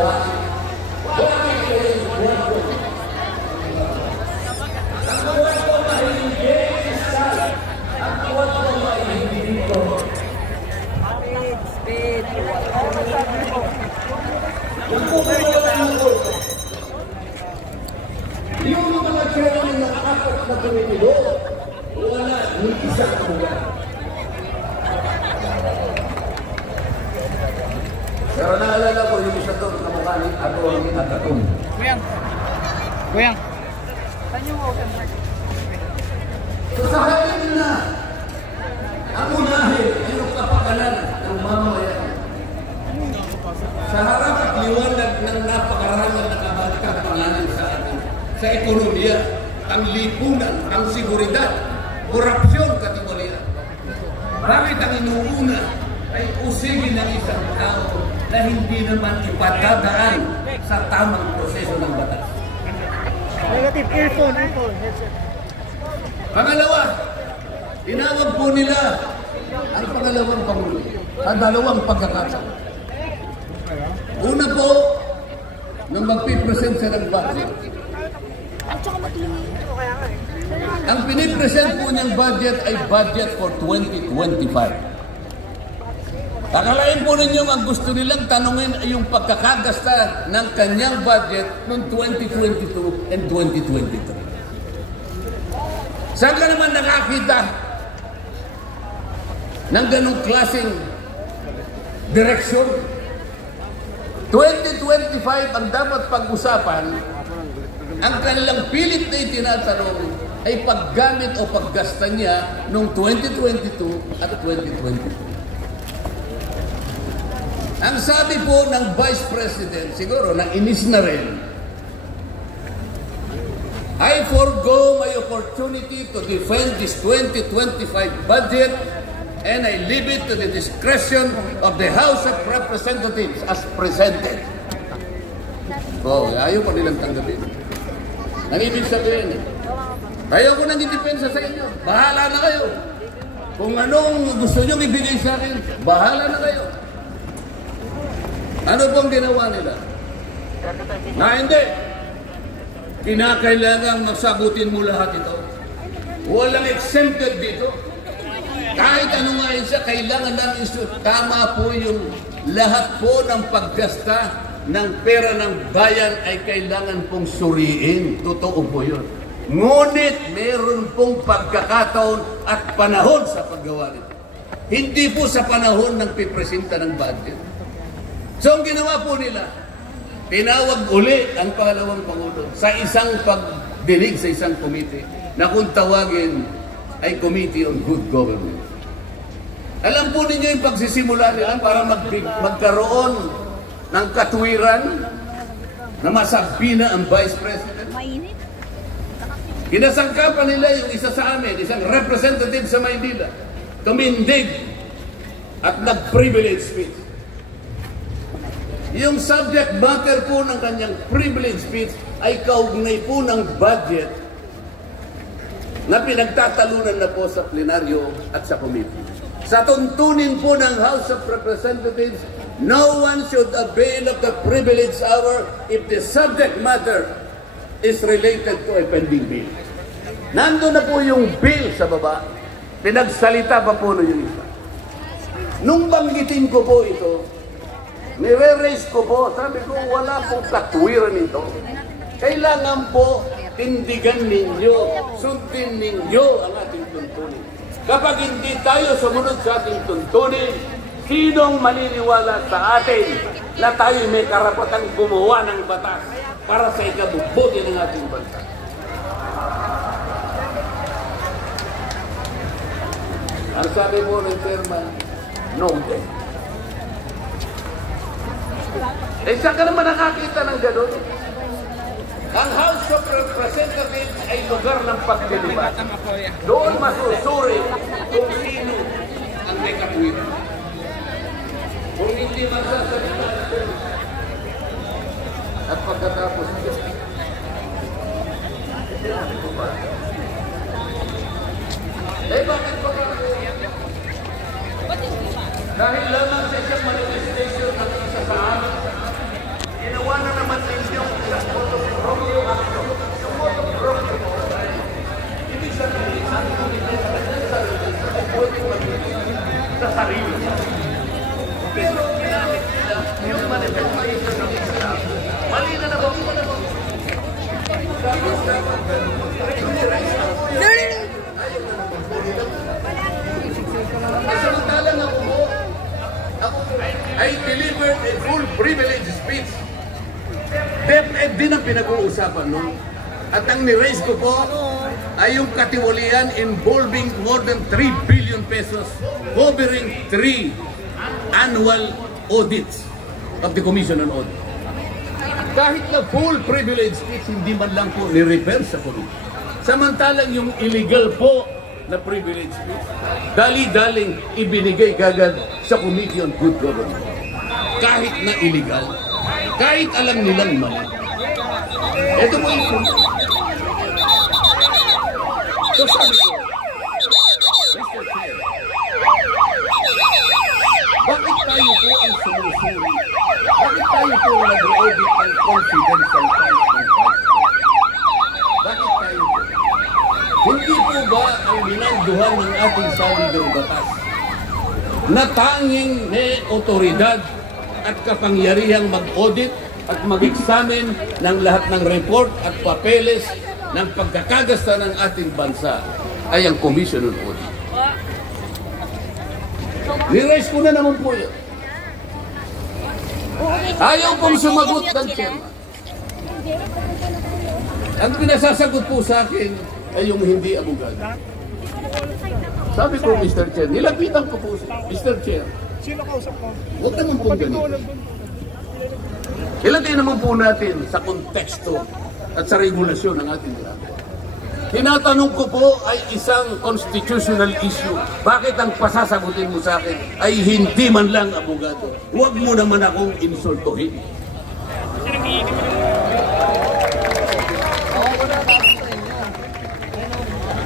base. Bakit kayo yung buwan? Ang buwan ko ay hindi isa. Ang buwan ko ay hindi dito. Yung pupunta ng buwan. Yung mga chairman ng apat na komitido, wala ni isang buwan. Pero naalala ko yung isa doon na mukha ni Atty. Atatun. Kuyang. So sa halin na ang unahin ay yung kapakanan ng mamamayan. Sa harap at liwanag ng napakaraming nakabalikang pangalan sa atin, sa ekonomiya, ang lipunan, ang seguridad, korupsyon, katiwalian. Bakit ang inuuna ay usigin ng isang tao na hindi naman ipatadaan sa tamang proseso ng batas? Negative earphone. Pangalawa, tinawag po nila ang pangalawang Pangulo sa dalawang pagkakataon. Una po, nang magpipresent siya ng budget. Ang pinipresent po niyang budget ay budget for 2025. Akalain po ninyo ang gusto nilang tanungin ay yung pagkakagasta ng kanyang budget noong 2022 and 2023. Saan ka naman nakakita ng ganong klaseng direksyon? 2025 ang dapat pag-usapan, ang kanilang pilit na itinatanong ay paggamit o paggasta niya noong 2022 at 2023. Ang sabi po ng Vice President, siguro na inis na rin, I forgo my opportunity to defend this 2025 budget and I leave it to the discretion of the House of Representatives as presented. Ayaw pa nilang tanggapin. Ang ibig sabihin, ayaw ko nang i-depensa sa inyo. Bahala na kayo. Kung anong gusto nyo ibigay sa akin, bahala na kayo. Ano pong ginawa nila? Na hindi. Kinakailangan magsagutin mo lahat ito. Walang exempted dito. Kahit ano nga yun siya, kailangan ng tama po yung lahat po ng paggasta ng pera ng bayan ay kailangan pong suriin. Totoo po yun. Ngunit meron pong pagkakataon at panahon sa paggawa nito. Hindi po sa panahon ng pipresenta ng budget. So ang ginawa po nila, tinawag uli ang pangalawang Pangulo sa isang pagdinig sa isang committee na kung tawagin ay Committee on Good Government. Alam po ninyo yung pagsisimula nila para magkaroon ng katwiran na masabi na ang Vice President. Kinasangkapan nila yung isa sa amin, isang representative sa Maynila, tumindig at nag-privilege speech. Yung subject matter po ng kanyang privilege speech ay kaugnay po ng budget na pinagtatalunan na po sa plenaryo at sa committee. Sa tuntunin po ng House of Representatives, no one should avail of the privilege hour if the subject matter is related to a pending bill. Nandun na po yung bill sa baba, pinagsalita pa po yung isa. Nung banggitin ko po ito, nire-raise ko po, sabi ko, wala pong katwiran ito. Kailangan po, tindigan ninyo, sundin ninyo ang ating tuntunin. Kapag hindi tayo sumunod sa ating tuntunin, sinong maniniwala sa atin na tayo may karapatang gumawa ng batas para sa ikabubuti ng ating bansa? Ang sabi mo ng chairman, no day. Saan ka naman nakakita ng gano'n? Ang House of Representatives ay lugar ng pagdilibat. Doon masusuri kung sino ang may katwiran. Kung hindi magsasalita at pagkatapos niya. Bakit ba ka? Dahil lamang sa isang manifestation ng isa sa amin, delivered a full privilege speech. DepEd din ang pinag-uusapan nun. At ang ni-raise ko po ay yung katiwalian involving more than 3 billion pesos covering 3 annual audits of the Commission on Audit. Kahit na full privilege speech, hindi man lang po ni-refer sa committee. Samantalang yung illegal po na privilege speech, dali-daling ibinigay kagad sa Committee on Good Government. Kahit na illegal, kahit alam nilang mali. Ito po yung punto. So sabi ko, Mr. Chair, bakit tayo po ang sumusuri? Bakit tayo po nag-audit ng confidential funds ng Vice? Bakit tayo po? Hindi po ba ang binanduhan ng ating salidong batas na tanging may otoridad at kapangyarihang mag-audit at mag-examine ng lahat ng report at papeles ng pagkakagasta ng ating bansa ay ang Commission on Audit? Ni-raise ko na naman po yun. Ayaw pong sumagot ng chairman. Ang pinasasagot po sa akin ay yung hindi abogado. Sabi ko, Mr. Chair, nilapitan ko po, Mr. Chair. Sino kausap mo? Huwag naman pong ganito. Ilagay naman po natin sa konteksto at sa regulasyon ng ating ginagawa. Tinatanong ko po ay isang constitutional issue. Bakit ang pasasagutin mo sa akin ay hindi man lang abogado? Huwag mo naman akong insultuhin.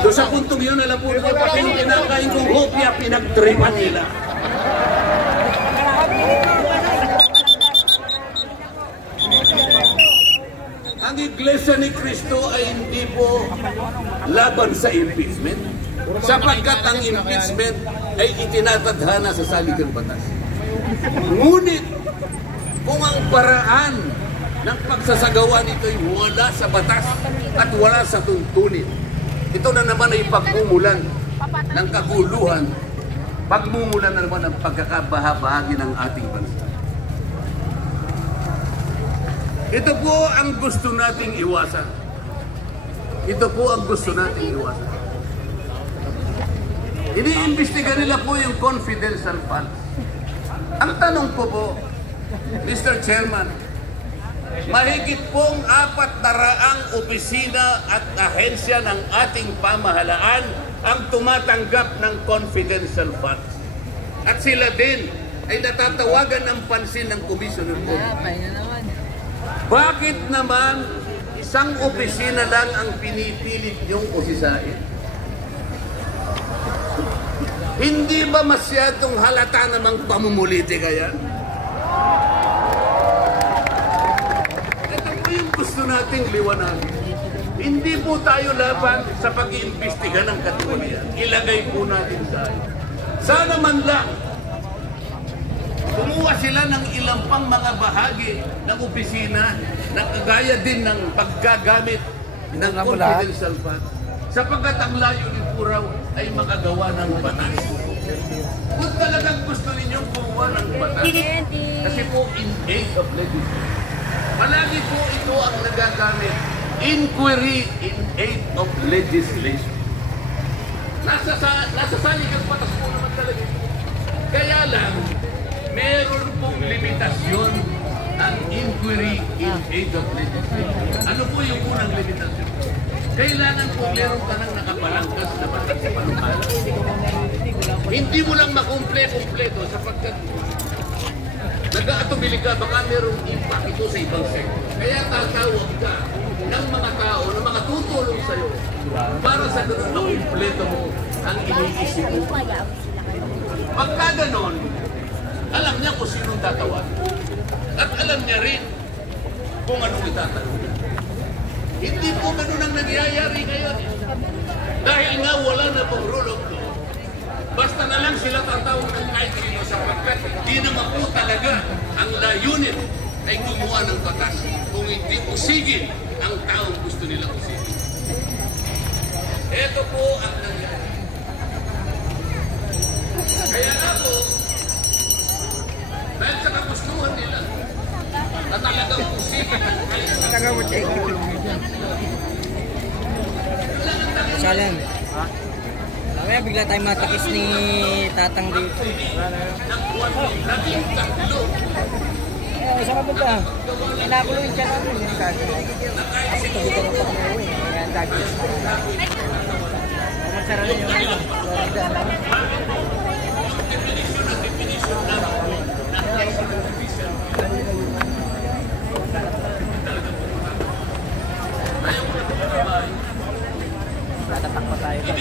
So sa puntong yun, alam po nila, pati yung kinakain kong hopya, pinagtripan nila. Ang Iglesia ni Cristo ay hindi po laban sa impeachment, sapagkat ang impeachment ay itinatadhana sa saligang batas. Ngunit kung ang paraan ng pagsasagawa nito ay wala sa batas at wala sa tuntunin, ito na naman ay pagmumulan ng kaguluhan, pagmumulan na naman ng pagkakabahabahagi ng ating bansa. Ito po ang gusto nating iwasan. Ito po ang gusto nating iwasan. Iniimbestiga nila po yung confidential funds. Ang tanong ko po, Mr. Chairman, mahigit pong 400 opisina at ahensya ng ating pamahalaan ang tumatanggap ng confidential funds. At sila din ay natatawagan ng pansin ng Commission on Audit. Bakit naman isang opisina lang ang pinipilit niyong usisain? Hindi ba masyadong halata namang pamumuliti kaya? Ito po yung gusto nating liwanagin. Hindi po tayo laban sa pag-iimbestiga ng katiwalian. Ilagay po natin tayo. Sana man lang kumuha sila ng ilang pang mga bahagi ng opisina na kagaya din ng paggagamit ng confidential fund, sapagkat ang layunin po raw ay makagawa ng batas. Kung talagang gusto ninyong kumuha ng batas, kasi po in aid of legislation, palagi po ito ang nagagamit, inquiry in aid of legislation. Nasa saligang batas po naman talaga. Kaya lang, meron pong limitasyon ang inquiry in aid of legislation. Ano po yung unang limitasyon? Kailangan po meron ka nang nakapalangkas na batas sa panukala. Hindi mo lang makumple-kumpleto sapagkat nag-aatubili ka, baka merong impact ito sa ibang sektor. Kaya tatawag ka ng mga tao na makatutulong sa'yo para sa ganun makumpleto mo ang iniisip mo. Pagka ganon, alam niya kung sinong tatawag. At alam niya rin kung anong itatanong. Hindi po ganun ang nangyayari ngayon. Dahil nga wala na pong rule of law, basta na lang sila tatawag ng kahit sino sapagkat di naman po talaga ang layunin ay gumawa ng batas kung hindi usigin ang taong gusto nilang usigin. Ito po ang nangyayari. Kaya nga po, dahil sa kagustuhan nila. Na talagang pusikin ang Taga mo check. Salam. Ha? Kaya bigla tayong matakis ni Tatang dito. Saan ka punta? Inakuloy siya namin. Kasi dito na pa kami uwi. Kaya ang dagi. Magsara na yung ano. Natatak pa tayo doon.